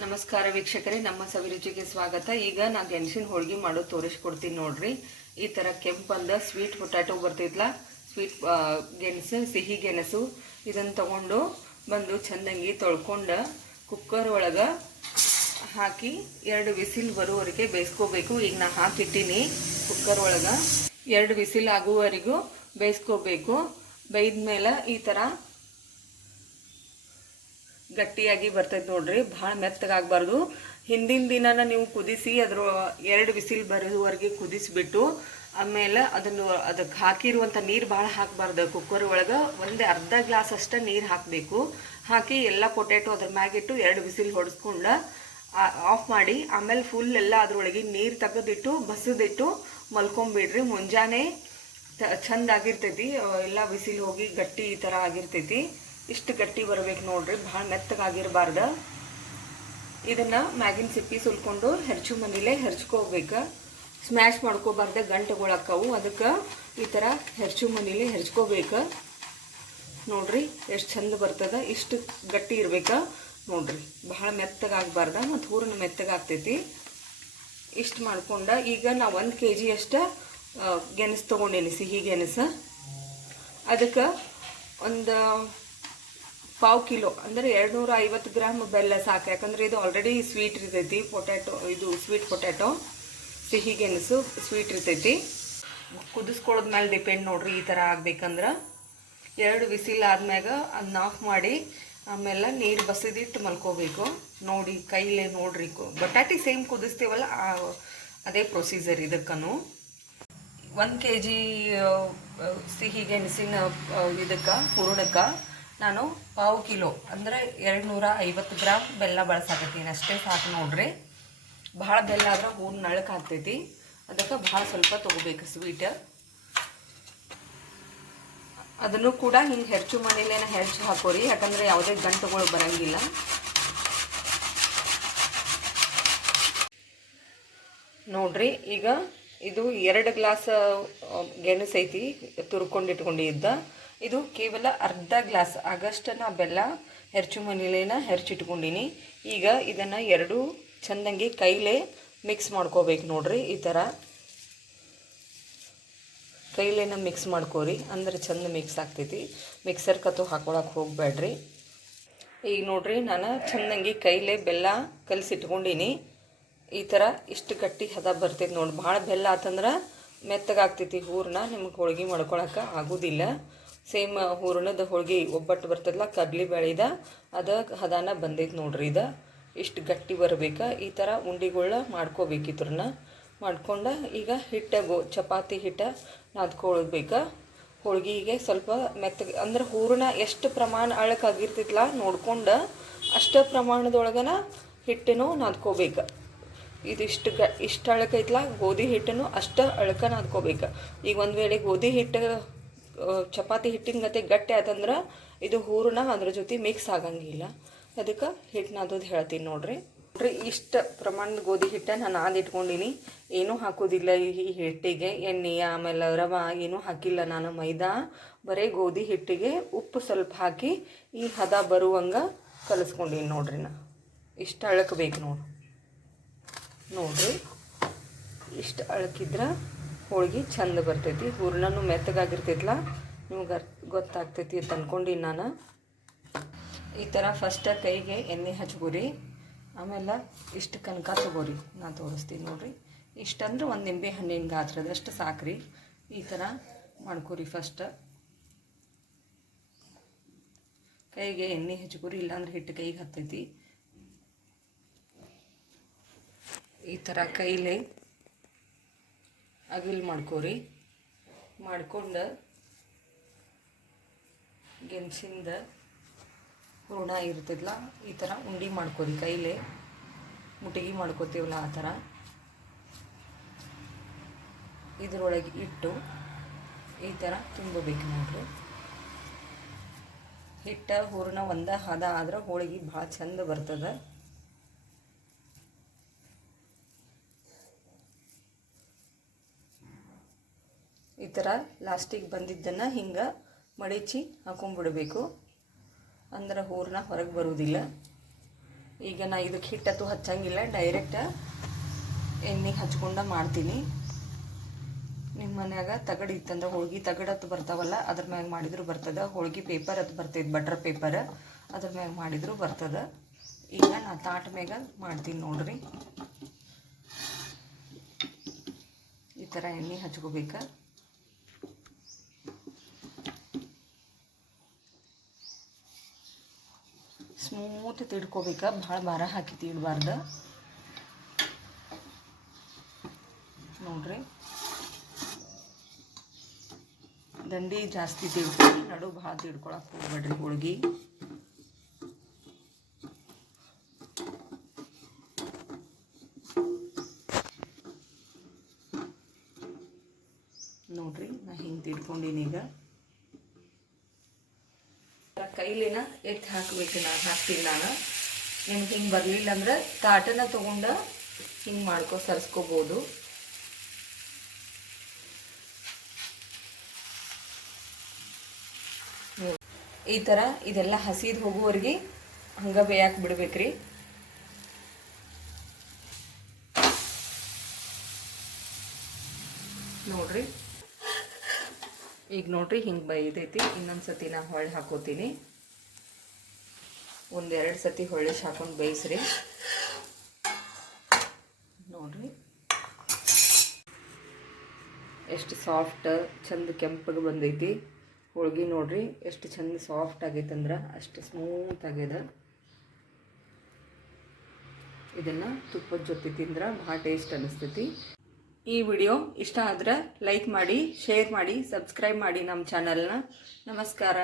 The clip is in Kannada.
ನಮಸ್ಕಾರ ವೀಕ್ಷಕರೇ, ನಮ್ಮ ಸವಿರುಚಿಗೆ ಸ್ವಾಗತ. ಈಗ ನಾ ಗೆಣಸಿನ ಹೋಳ್ಗೆ ಮಾಡೋದು ತೋರಿಸ್ಕೊಡ್ತೀನಿ ನೋಡ್ರಿ. ಈ ಥರ ಕೆಂಪಂದ ಸ್ವೀಟ್ ಪೊಟ್ಯಾಟೊ ಬರ್ತೈತ್ಲ? ಸ್ವೀಟ್ ಗೆಣಸು, ಸಿಹಿ ಗೆಣಸು. ಇದನ್ನು ತಗೊಂಡು ಬಂದು ಚಂದಂಗಿ ತೊಳ್ಕೊಂಡು ಕುಕ್ಕರ್ ಒಳಗೆ ಹಾಕಿ ಎರಡು ವಿಸಿಲ್ ಬರುವವರೆಗೆ ಬೇಯಿಸ್ಕೋಬೇಕು. ಈಗ ನಾ ಹಾಕಿಟ್ಟಿನಿ ಕುಕ್ಕರ್ ಒಳಗೆ. ಎರಡು ವಿಸಿಲ್ ಆಗುವವರೆಗೂ ಬೇಯಿಸ್ಕೋಬೇಕು. ಬೇಯ್ದ್ಮೇಲೆ ಈ ಥರ ಗಟ್ಟಿಯಾಗಿ ಬರ್ತೈತೆ ನೋಡ್ರಿ, ಭಾಳ ಮೆತ್ತಗಾಗಬಾರ್ದು. ಹಿಂದಿನ ದಿನನ ನೀವು ಕುದಿಸಿ, ಅದ್ರ ಎರಡು ಬಿಸಿಲು ಬರೋವರೆಗೆ ಕುದಿಸ್ಬಿಟ್ಟು, ಆಮೇಲೆ ಅದನ್ನು ಅದಕ್ಕೆ ಹಾಕಿರುವಂಥ ನೀರು ಭಾಳ ಹಾಕಬಾರ್ದು ಕುಕ್ಕರ್ ಒಳಗೆ. ಒಂದೇ ಅರ್ಧ ಗ್ಲಾಸ್ ಅಷ್ಟೇ ನೀರು ಹಾಕಬೇಕು. ಹಾಕಿ ಎಲ್ಲ ಪೊಟ್ಯಾಟೊ ಅದ್ರ ಮ್ಯಾಗಿಟ್ಟು ಎರಡು ಬಿಸಿಲು ಹೊಡೆಸ್ಕೊಂಡು ಆಫ್ ಮಾಡಿ, ಆಮೇಲೆ ಫುಲ್ ಎಲ್ಲ ಅದ್ರೊಳಗೆ ನೀರು ತೆಗೆದಿಟ್ಟು, ಬಸದಿಟ್ಟು ಮಲ್ಕೊಂಬಿಡ್ರಿ. ಮುಂಜಾನೆ ಚಂದ ಆಗಿರ್ತೈತಿ ಎಲ್ಲ ಬಿಸಿಲು ಹೋಗಿ ಗಟ್ಟಿ ಈ ಥರ ಆಗಿರ್ತೈತಿ. ಇಷ್ಟು ಗಟ್ಟಿ ಬರಬೇಕು ನೋಡ್ರಿ, ಭಾಳ ಮೆತ್ತಗಾಗಿರಬಾರ್ದು. ಇದನ್ನ ಮ್ಯಾಗಿನ ಸಿಪ್ಪಿ ಸುಲ್ಕೊಂಡು ಹೆರ್ಚು ಮನೇಲೆ ಹೆರ್ಚ್ಕೋಬೇಕು ಸ್ಮ್ಯಾಶ್ ಮಾಡ್ಕೋಬಾರ್ದ ಗಂಟುಗಳು ಅಕ್ಕವು ಅದಕ್ಕೆ ಈ ಥರ ಹೆರ್ಚು ಮನೇಲಿ ಹೆರ್ಚ್ಕೋಬೇಕು. ನೋಡ್ರಿ, ಎಷ್ಟು ಚಂದ ಬರ್ತದ, ಇಷ್ಟು ಗಟ್ಟಿ ಇರ್ಬೇಕು. ನೋಡ್ರಿ, ಭಾಳ ಮೆತ್ತಗಾಗಬಾರ್ದ, ಮತ್ತು ಹೂರನ್ನು ಮೆತ್ತಗಾಗ್ತೈತಿ. ಇಷ್ಟು ಮಾಡ್ಕೊಂಡ, ಈಗ ನಾ ಒಂದು ಕೆ ಜಿ ಅಷ್ಟು ಗೆಣಸು ತೊಗೊಂಡೇನಿ ಸಿಹಿ ಗೆಣಸು ಅದಕ್ಕೆ ಒಂದು ಪಾವು ಕಿಲೋ, ಅಂದರೆ ಎರಡುನೂರ ಐವತ್ತು ಗ್ರಾಮ್ ಬೆಲ್ಲ ಸಾಕು. ಯಾಕಂದರೆ ಇದು ಆಲ್ರೆಡಿ ಸ್ವೀಟ್ ಇರ್ತೈತಿ ಪೊಟ್ಯಾಟೊ ಇದು ಸ್ವೀಟ್ ಪೊಟ್ಯಾಟೊ ಸಿಹಿ ಗೆಣಸು ಸ್ವೀಟ್ ಇರ್ತೈತಿ. ಕುದಿಸ್ಕೊಳ್ಳೋದ ಮೇಲೆ ಡಿಪೆಂಡ್ ನೋಡ್ರಿ ಈ ಥರ ಆಗ್ಬೇಕಂದ್ರೆ. ಎರಡು ವಿಸಿಲ್ ಆದ್ಮ್ಯಾಗ ಅದನ್ನ ಆಫ್ ಮಾಡಿ, ಆಮೇಲೆ ನೀರು ಬಸಿದಿಟ್ಟು ಮಲ್ಕೋಬೇಕು. ನೋಡಿ, ಕೈಲೇ ನೋಡ್ರಿ ಬಟಾಟಿ ಸೇಮ್ ಕುದಿಸ್ತೀವಲ್ಲ ಅದೇ ಪ್ರೊಸೀಜರ್ ಇದಕ್ಕನು. ಒಂದು ಕೆ ಜಿ ಸಿಹಿ ಗೆಣಸಿನ ಇದಕ್ಕೆ ಹೂರಣಕ್ಕೆ ನಾನು ಪಾವು ಕಿಲೋ ಅಂದರೆ ಎರಡು ನೂರ ಐವತ್ತು ಗ್ರಾಮ್ ಬೆಲ್ಲ ಬಳಸಾಕತ್ತೀನಿ. ಅಷ್ಟೇ ಸಾಕು ನೋಡ್ರಿ. ಭಾಳ ಬೆಲ್ಲ ಆದ್ರೆ ಹೂನ್ ನಳಕ್ಕೆ ಆಗ್ತೈತಿ. ಅದಕ್ಕೆ ಭಾಳ ಸ್ವಲ್ಪ ತೊಗೋಬೇಕು ಸ್ವೀಟ್ ಅದನ್ನು ಕೂಡ ಹಿಂಗೆ ಹೆಚ್ಚು ಮನೇಲೇನ ಹೆಚ್ಚು ಹಾಕೋರಿ. ಯಾಕಂದರೆ ಯಾವುದೇ ಗಂಟುಗಳು ಬರಂಗಿಲ್ಲ. ನೋಡ್ರಿ, ಈಗ ಇದು ಎರಡು ಗ್ಲಾಸ್ ಗೆಣಸು ಐತಿ ತುರ್ಕೊಂಡಿಟ್ಕೊಂಡಿದ್ದ ಇದು ಕೇವಲ ಅರ್ಧ ಗ್ಲಾಸ್ ಆಗಷ್ಟನ್ನ ನಾ ಬೆಲ್ಲ ಹೆರ್ಚು ಮನೇಲೇನ ಹೆರ್ಚಿಟ್ಕೊಂಡಿನಿ. ಈಗ ಇದನ್ನು ಎರಡು ಚಂದಂಗಿ ಕೈಲೇ ಮಿಕ್ಸ್ ಮಾಡ್ಕೋಬೇಕು ನೋಡ್ರಿ ಈ ಥರ ಕೈಲೇನ ಮಿಕ್ಸ್ ಮಾಡ್ಕೋರಿ, ಅಂದ್ರೆ ಚಂದ ಮಿಕ್ಸ್ ಆಗ್ತೈತಿ. ಮಿಕ್ಸರ್ ಕತ್ತು ಹಾಕೊಳಕ್ಕೆ ಹೋಗ್ಬೇಡ್ರಿ ಈಗ ನೋಡ್ರಿ ನಾನು ಚಂದಂಗಿ ಕೈಲೇ ಬೆಲ್ಲ ಕಲಸಿಟ್ಕೊಂಡಿನಿ. ಈ ಥರ ಇಷ್ಟು ಗಟ್ಟಿ ಹದ ಬರ್ತೈತಿ ನೋಡಿ. ಭಾಳ ಬೆಲ್ಲ ಆತಂದ್ರೆ ಮೆತ್ತಗಾಗ್ತೈತಿ. ಹೂರನ್ನ ನಿಮ್ಗೆ ಹೋಳಿಗೆ ಮಾಡ್ಕೊಳಕ್ಕೆ ಆಗೋದಿಲ್ಲ. ಸೇಮ್ ಹೂರಣದ ಹೋಳಿಗೆ ಒಬ್ಬಟ್ಟು ಬರ್ತದಲ್ಲ, ಕಡ್ಲಿ ಬೇಳೆದ, ಅದ ಹದಾನ ಬಂದೈತೆ ನೋಡ್ರಿ ಇದು. ಇಷ್ಟು ಗಟ್ಟಿ ಬರಬೇಕಾ, ಈ ಥರ ಉಂಡಿಗಳನ್ನ ಮಾಡ್ಕೋಬೇಕು ಇದ್ರನ್ನ ಮಾಡ್ಕೊಂಡ ಈಗ ಹಿಟ್ಟ, ಗೋ, ಚಪಾತಿ ಹಿಟ್ಟ ನಾದ್ಕೊಳ್ಬೇಕು. ಹೋಳಿಗೆಗೆ ಸ್ವಲ್ಪ ಮೆತ್ತಗೆ, ಅಂದ್ರೆ ಹೂರಣ ಎಷ್ಟು ಪ್ರಮಾಣ ಅಳಕಾಗಿರ್ತೈತಲ್ಲ ನೋಡ್ಕೊಂಡು ಅಷ್ಟು ಪ್ರಮಾಣದೊಳಗನ ಹಿಟ್ಟನ್ನು ನಾದ್ಕೋಬೇಕು. ಇದಿಷ್ಟು ಗ, ಇಷ್ಟು ಅಳಕೈತ್ಲ ಗೋಧಿ ಹಿಟ್ಟನ್ನು ಅಷ್ಟು ಅಳಕ ನಾದ್ಕೋಬೇಕು. ಈಗ ಒಂದು ವೇಳೆ ಗೋಧಿ ಹಿಟ್ಟು ಚಪಾತಿ ಹಿಟ್ಟಿನ ಗತೆ ಗಟ್ಟಿ ಆತಂದ್ರೆ ಇದು ಹೂರಣ ಅದ್ರ ಜೊತೆ ಮಿಕ್ಸ್ ಆಗಂಗಿಲ್ಲ. ಅದಕ್ಕೆ ಹಿಟ್ಟು ನಾದೋದು ಹೇಳ್ತೀನಿ ನೋಡ್ರಿ. ನೋಡ್ರಿ, ಇಷ್ಟು ಪ್ರಮಾಣದ ಗೋಧಿ ಹಿಟ್ಟ ನಾನು ನಾದಿಟ್ಕೊಂಡಿನಿ ಏನೂ ಹಾಕೋದಿಲ್ಲ ಈ ಹಿಟ್ಟಿಗೆ. ಎಣ್ಣೆ, ಆಮೇಲೆ ರವ ಏನೂ ಹಾಕಿಲ್ಲ ನಾನು ಮೈದಾ. ಬರೀ ಗೋಧಿ ಹಿಟ್ಟಿಗೆ ಉಪ್ಪು ಸ್ವಲ್ಪ ಹಾಕಿ ಈ ಹದ ಬರುವಂಗ ಕಲಿಸ್ಕೊಂಡಿನಿ ನೋಡ್ರಿ ನಾ. ಇಷ್ಟು ಅಳಕಬೇಕು ನೋಡಿ. ನೋಡ್ರಿ, ಇಷ್ಟು ಅಳಕಿದ್ರೆ ಹೋಳ್ಗೆ ಚಂದ ಬರ್ತೈತಿ. ಹೂರ್ಣನೂ ಮೆತ್ತಗಾಗಿರ್ತೈತಲ್ಲ ನಿಮ್ಗೆ ಗೊತ್ತಾಗ್ತೈತಿ ಅಂತ ಅಂದ್ಕೊಂಡು ನಾನು. ಈ ಥರ ಫಸ್ಟ ಕೈಗೆ ಎಣ್ಣೆ ಹಚ್ಕೋರಿ ಆಮೇಲೆ ಇಷ್ಟು ಕನಕ ತಗೋರಿ. ನಾನು ತೋರಿಸ್ತೀನಿ ನೋಡ್ರಿ. ಇಷ್ಟಂದ್ರೆ ಒಂದು ನಿಂಬೆ ಹಣ್ಣಿನ ಗಾತ್ರದಷ್ಟು ಸಾಕ್ರಿ. ಈ ಥರ ಮಾಡ್ಕೋರಿ ಫಸ್ಟ್ ಕೈಗೆ ಎಣ್ಣೆ ಹಚ್ಕೋರಿ ಇಲ್ಲಾಂದ್ರೆ ಹಿಟ್ಟು ಕೈಗೆ ಹತ್ತೈತಿ. ಈ ಥರ ಕೈಲೇ ಅಗಲ್ ಮಾಡ್ಕೋರಿ. ಮಾಡ್ಕೊಂಡು ಗೆಣಸಿಂದ ಹೂರ್ಣ ಇರ್ತದಲ್ಲ ಈ ಥರ ಉಂಡೆ ಮಾಡ್ಕೋರಿ ಕೈಲೇ. ಮುಟ್ಟಿಗೆ ಮಾಡ್ಕೋತೀವಲ್ಲ ಆ ಥರ ಇದರೊಳಗೆ ಇಟ್ಟು ಈ ಥರ ತುಂಬಬೇಕು ನೋಡ್ರಿ. ಹಿಟ್ಟ ಹೂರ್ಣ ಒಂದ ಹದ ಆದ್ರೆ ಹೋಳಿಗೆ ಭಾಳ ಚಂದ ಬರ್ತದೆ. ಥರ ಲಾಸ್ಟಿಗೆ ಬಂದಿದ್ದನ್ನು ಹಿಂಗೆ ಮಡಚಿ ಹಾಕೊಂಡ್ಬಿಡಬೇಕು ಅಂದ್ರೆ ಹೂರ್ನ ಹೊರಗೆ ಬರುವುದಿಲ್ಲ ಈಗ ನಾ ಇದಕ್ಕೆ ಹಿಟ್ಟತ್ತು ಹಚ್ಚಂಗಿಲ್ಲ ಡೈರೆಕ್ಟ್ ಎಣ್ಣೆಗೆ ಹಚ್ಕೊಂಡ ಮಾಡ್ತೀನಿ. ನಿಮ್ಮ ಮನ್ಯಾಗ ತಗಡು ಇತ್ತಂದ್ರೆ ಹೋಳ್ಗೆ ತಗಡತ್ತು ಬರ್ತಾವಲ್ಲ, ಅದ್ರ ಮ್ಯಾಗ ಮಾಡಿದ್ರು ಬರ್ತದ. ಹೋಳ್ಗೆ ಪೇಪರ್ ಅದು ಬರ್ತೈತೆ, ಬಟರ್ ಪೇಪರ್ ಅದ್ರ ಮ್ಯಾಗ ಮಾಡಿದ್ರು ಬರ್ತದ. ಈಗ ನಾ ತಾಟ್ ಮ್ಯಾಗ ಮಾಡ್ತೀನಿ ನೋಡ್ರಿ. ಈ ಥರ ಎಣ್ಣೆ ಹಚ್ಕೋಬೇಕು. ಸ್ಮೂತ್ ತಿಡ್ಕೋಬೇಕು ಭಾಳ ಭಾರ ಹಾಕಿ ತಿಡ್ಬಾರ್ದು ನೋಡ್ರಿ. ದಂಡಿ ಜಾಸ್ತಿ ತಿಳ್ಕೊಳ್ಳಿ ನಡು ಭಾಳ ತಿಳ್ಕೊಳಕ್ಕೆ ಹೋಗ್ಬೇಡ್ರಿ ಹೋಳ್ಗೆ. ನೋಡ್ರಿ, ನಾ ಹಿಂಗೆ ಈಗ. ಕೈಲಿನ ಎತ್ತಿ ಹಾಕಬೇಕು ನಾನು, ಹಾಕ್ತೀನಿ ನಾನು. ನಿಮ್ಗೆ ಹಿಂಗೆ ಬರಲಿಲ್ಲ ಅಂದ್ರೆ ತಾಟನ ತೊಗೊಂಡು ಹಿಂಗೆ ಮಾಡ್ಕೊ, ಸರ್ಸ್ಕೋಬೋದು. ಈ ಥರ ಇದೆಲ್ಲ ಹಸಿದು ಹೋಗುವವರೆಗೆ ಹಂಗೆ ಬೇಯಕ್ಕೆ ಬಿಡ್ಬೇಕ್ರಿ. ನೋಡ್ರಿ. ಈಗ ನೋಡ್ರಿ ಹಿಂಗೆ ಬೈದೈತಿ ಇನ್ನೊಂದು ಸತಿ ನಾ ಹಾಕೋತೀನಿ. ಒಂದೆರಡು ಸತಿ ಹೊಳ್ಳಿ ಹಾಕೊಂಡು ಬೇಯಿಸ್ರಿ. ನೋಡ್ರಿ. ಎಷ್ಟು ಸಾಫ್ಟ್ ಚಂದ ಕೆಂಪಗೆ ಬಂದೈತಿ. ಹೋಳ್ಗೆ ನೋಡ್ರಿ, ಎಷ್ಟು ಚಂದ ಸಾಫ್ಟ್ ಆಗೈತೆ ಅಂದ್ರೆ ಅಷ್ಟು ಸ್ಮೂತ್ ಆಗ್ಯದ. ಇದನ್ನು ತುಪ್ಪದ ಜೊತೆ ತಿಂದ್ರೆ ಭಾಳ ಟೇಸ್ಟ್ ಅನ್ನಿಸ್ತೈತಿ ಈ ವಿಡಿಯೋ ಇಷ್ಟ ಆದ್ರೆ ಲೈಕ್ ಮಾಡಿ ಶೇರ್ ಮಾಡಿ ಸಬ್ಸ್ಕ್ರೈಬ್ ಮಾಡಿ ನಮ್ಮ ಚಾನಲ್ನ ನಮಸ್ಕಾರ.